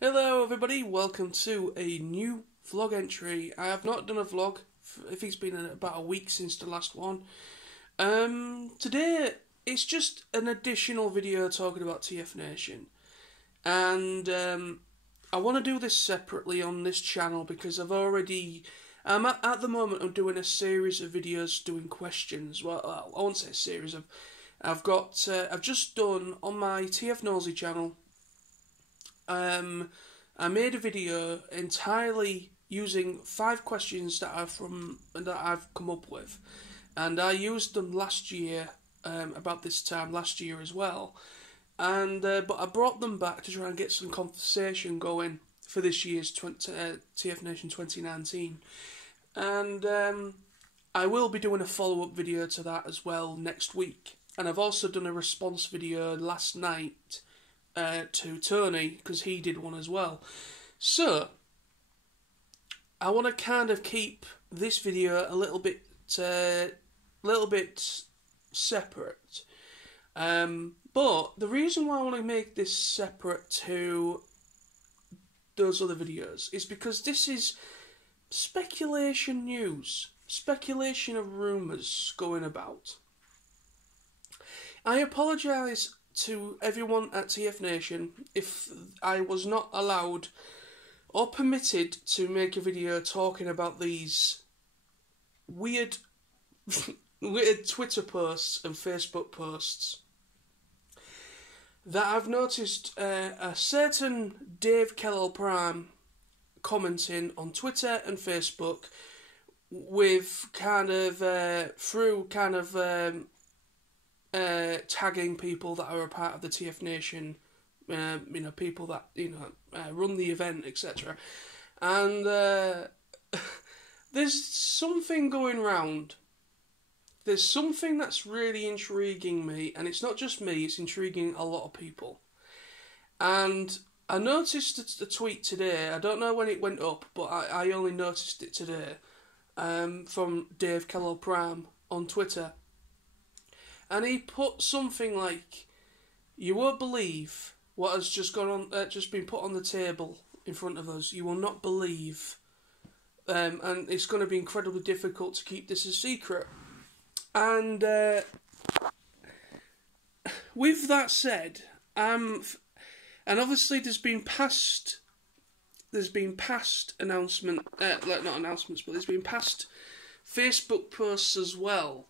Hello everybody, welcome to a new vlog entry. I have not done a vlog, I think it's been about a week since the last one. Today it's just an additional video talking about TFNation. And I want to do this separately on this channel because at the moment I'm doing a series of videos doing questions. Well, I won't say a series, I've just done on my TFNosy channel. I made a video entirely using 5 questions that I've come up with, and I used them last year, about this time last year as well, and but I brought them back to try and get some conversation going for this year's TFNation 2019, and I will be doing a follow-up video to that as well next week, and I've also done a response video last night to Tony, because he did one as well. So I want to kind of keep this video a little bit separate. But the reason why I want to make this separate to those other videos is because this is speculation news, speculation of rumours going about. I apologise to everyone at TFNation if I was not allowed or permitted to make a video talking about these weird Twitter posts and Facebook posts that I've noticed a certain Dave Kellell Prime commenting on Twitter and Facebook with tagging people that are a part of the TFNation, people that run the event, etc. And there's something going round. There's something that's really intriguing me, and it's not just me; it's intriguing a lot of people. And I noticed the tweet today. I don't know when it went up, but I only noticed it today, from Dave Kellell Prime on Twitter. And he put something like, "You won't believe what has just been put on the table in front of us. You will not believe, and it's going to be incredibly difficult to keep this a secret." And with that said, and obviously there's been past announcement, not announcements, but there's been past Facebook posts as well,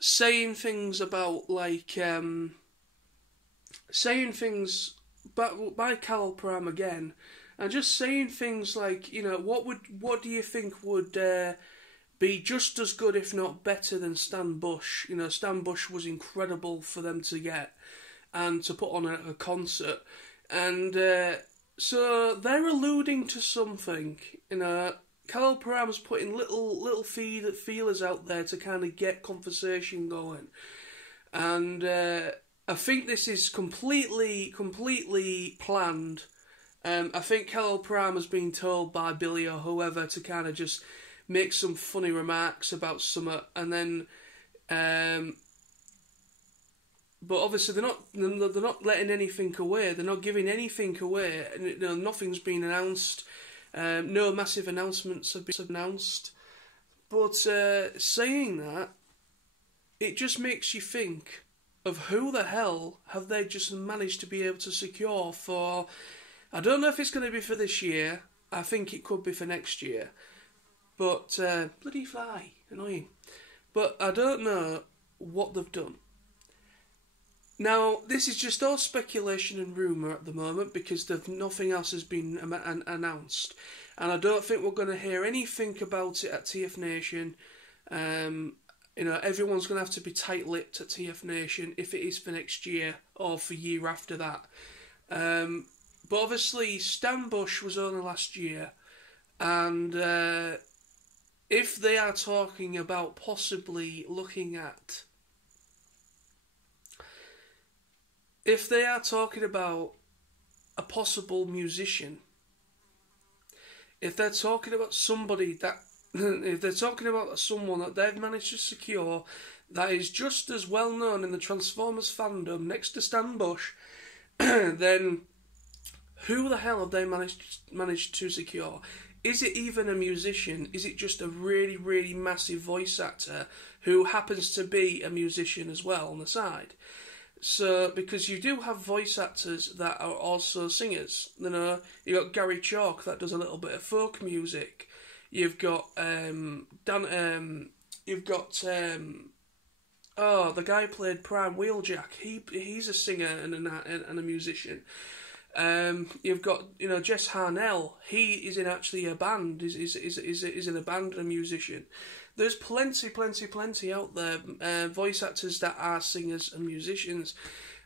saying things about saying things by Kellell Prime again, and just saying things like, what do you think would be just as good, if not better, than Stan Bush? Stan Bush was incredible for them to get and to put on a concert, and so they're alluding to something. Kellell Prime's putting little feelers out there to kind of get conversation going, and I think this is completely planned. I think Kellell Prime has been told by Billy or whoever to kind of just make some funny remarks about something, and then but obviously they're not letting anything away. They're not giving anything away. Nothing's been announced. No massive announcements have been announced, but saying that, it just makes you think of who the hell have they just managed to be able to secure for. I don't know if it's going to be for this year. I think it could be for next year, but bloody fly, annoying. But I don't know what they've done. Now, this is just all speculation and rumour at the moment because nothing else has been announced. And I don't think we're going to hear anything about it at TFNation. Everyone's going to have to be tight-lipped at TFNation if it is for next year or for year after that. But obviously, Stan Bush was only last year. And if they are talking about possibly looking at... If they are talking about a possible musician, if they're talking about somebody that, if they're talking about someone that they've managed to secure that is just as well known in the Transformers fandom next to Stan Bush, then Who the hell have they managed to secure? Is it even a musician? Is it just a really, really massive voice actor who happens to be a musician as well on the side? So, because you do have voice actors that are also singers. You know, you've got Gary Chalk that does a little bit of folk music. You've got the guy who played Prime Wheeljack. He's a singer and a musician. You've got, you know, Jess Harnell. He is in actually a band. Is in a band and a musician. There's plenty out there. Voice actors that are singers and musicians.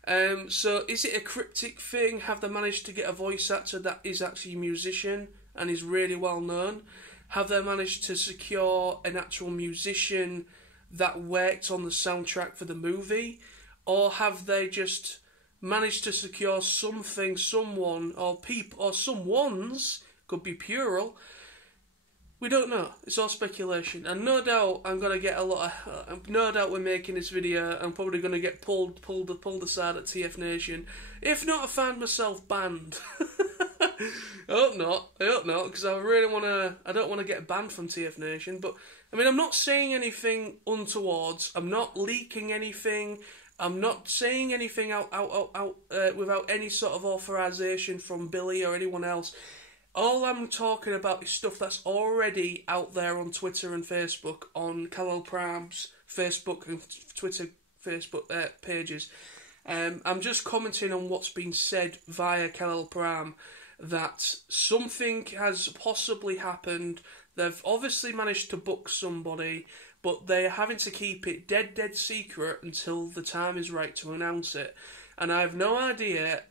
So is it a cryptic thing? Have they managed to get a voice actor that is actually a musician and is really well known? Have they managed to secure an actual musician that worked on the soundtrack for the movie? Or have they just managed to secure something, someone, or people, or someone's, could be plural. We don't know. It's all speculation. And no doubt I'm going to get a lot of... no doubt we're making this video. I'm probably going to get pulled aside at TFNation. If not, I find myself banned. I hope not, because I really want to... I don't want to get banned from TFNation. But, I mean, I'm not saying anything untowards. I'm not leaking anything. I'm not saying anything out without any sort of authorization from Billy or anyone else. All I'm talking about is stuff that's already out there on Twitter and Facebook, on Khalil Pram's Facebook and Twitter, Facebook pages. I'm just commenting on what's been said via Khalil Pram, that something has possibly happened. They've obviously managed to book somebody, but they're having to keep it dead secret until the time is right to announce it. And I have no idea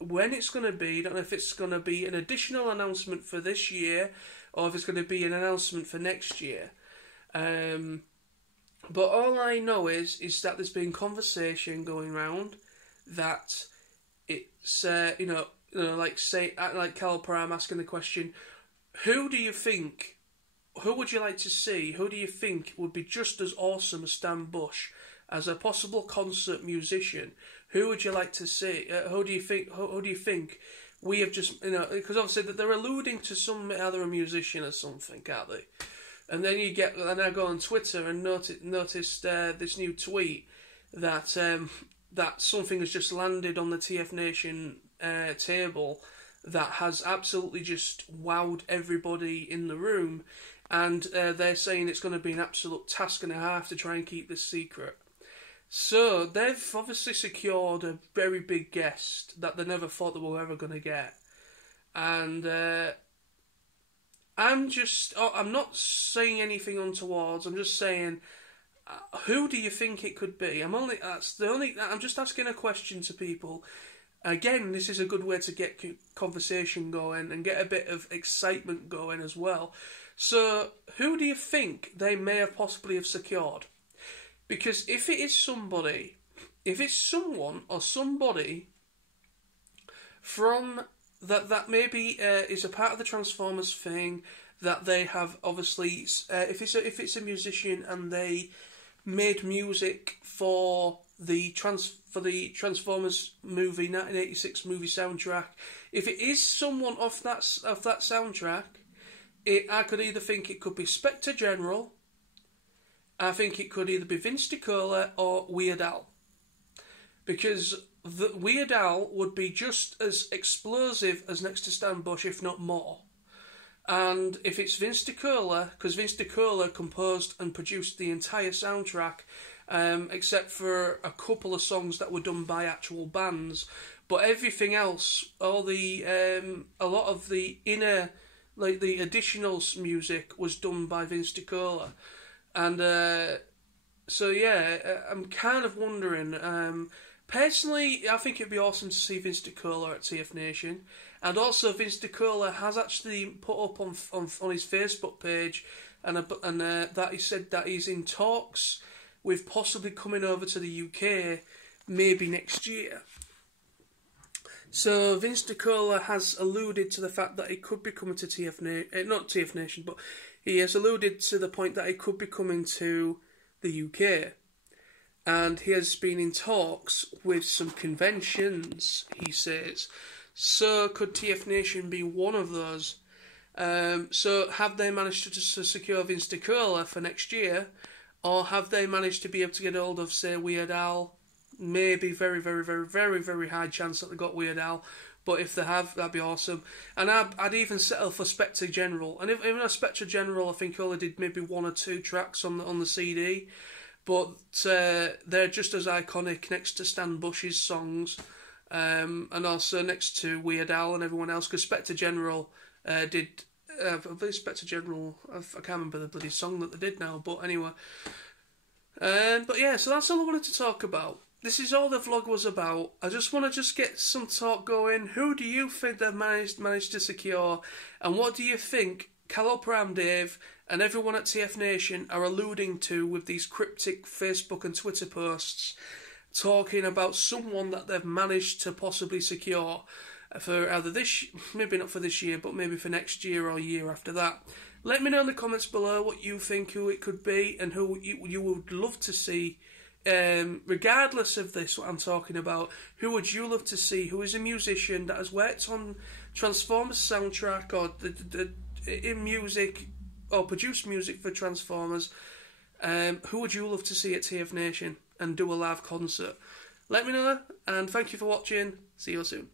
when it's going to be. I don't know if it's going to be an additional announcement for this year or if it's going to be an announcement for next year. But all I know is that there's been conversation going around that it's, like Cal Pram asking the question, who would you like to see? Who do you think would be just as awesome as Stan Bush as a possible concert musician? Who would you like to see? Who do you think we have just, because obviously they're alluding to some other musician or something, aren't they? And then I go on Twitter and noticed this new tweet that something has just landed on the TFNation table that has absolutely just wowed everybody in the room. And they're saying it's going to be an absolute task and a half to try and keep this secret. So they've obviously secured a very big guest that they never thought they were ever going to get. And I'm not saying anything untowards. I'm just saying, who do you think it could be? I'm just asking a question to people. Again, this is a good way to get conversation going and get a bit of excitement going as well. So, who do you think they may have possibly have secured? Because if it is somebody, if it's someone or somebody from that maybe is a part of the Transformers thing, that they have obviously, if it's a musician and they made music for the Transformers movie, 1986 movie soundtrack, if it is someone off that soundtrack, I could either think it could be Spectre General, I think it could either be Vince DiCola or Weird Al. Because Weird Al would be just as explosive as next to Stan Bush, if not more. And if it's Vince DiCola, because Vince DiCola composed and produced the entire soundtrack, except for a couple of songs that were done by actual bands, but everything else, a lot of the inner, like the additional music, was done by Vince DiCola. And so yeah, I'm kind of wondering. Personally, I think it'd be awesome to see Vince DiCola at TFNation, and also Vince DiCola has actually put up on his Facebook page, and that he said that he's in talks with possibly coming over to the UK maybe next year. So Vince DiCola has alluded to the fact that he could be coming to TFNation, not TFNation, but he has alluded to the point that he could be coming to the UK. And he has been in talks with some conventions, he says, So could TFNation be one of those? So have they managed to secure Vince DiCola for next year, or have they managed to be able to get hold of, say, Weird Al? Maybe very, very, very, very, very high chance that they got Weird Al. But if they have, that'd be awesome. And I'd even settle for Spectre General. And even though Spectre General, I think only did maybe 1 or 2 tracks on the CD, but they're just as iconic next to Stan Bush's songs, and also next to Weird Al and everyone else. Because Spectre General did, I believe Spectre General, I can't remember the bloody song that they did now. But anyway, but yeah, so that's all I wanted to talk about. This is all the vlog was about. I just want to get some talk going. Who do you think they've managed to secure? And what do you think Calo Pram Dave and everyone at TFNation are alluding to with these cryptic Facebook and Twitter posts talking about someone that they've managed to possibly secure for either this, maybe not for this year, but maybe for next year or year after that? Let me know in the comments below what you think, who it could be, and who you would love to see. Regardless of this, what I'm talking about, who would you love to see? Who is a musician that has worked on Transformers soundtrack or in music or produced music for Transformers? Who would you love to see at TFNation and do a live concert? Let me know, and thank you for watching. See you soon.